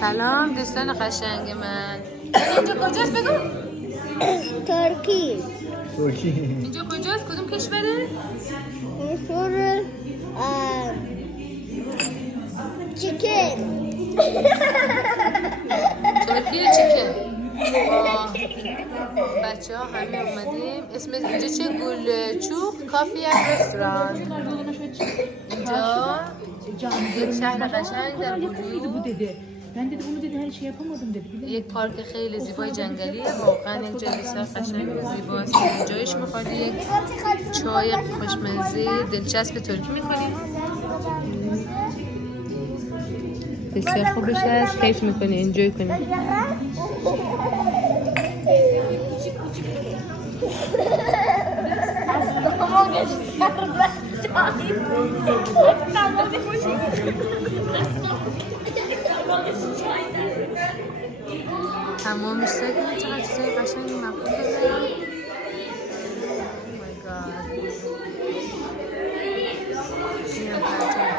سلام دوستان قشنگ من. اینجا کجاست بگو؟ ترکی. اینجا کجاست؟ کدوم کشوره؟ مشهور چیکن. ترکیه چیکن. بچه ها همه اومدیم. اسم اینجا چه؟ گلچوق کافی اند رستوران. اینجا یک شهر قشنگ در بوجو. Ben dedi bunu dedi her şey yapamadım dedi. یک پارک خیلی زیبای جنگلیه. واقعا یک جای بسیار قشنگ و زیباست. جایش میخواد یک چای خوشمزه دلچسب ترکی میکنیم. بسیار خوبش هست. کیف میکنی، انجوی کنی. تمامش ساکنه. چقدر چیزای قشنگی مفهوم داره. Oh my God. این هم پرچم.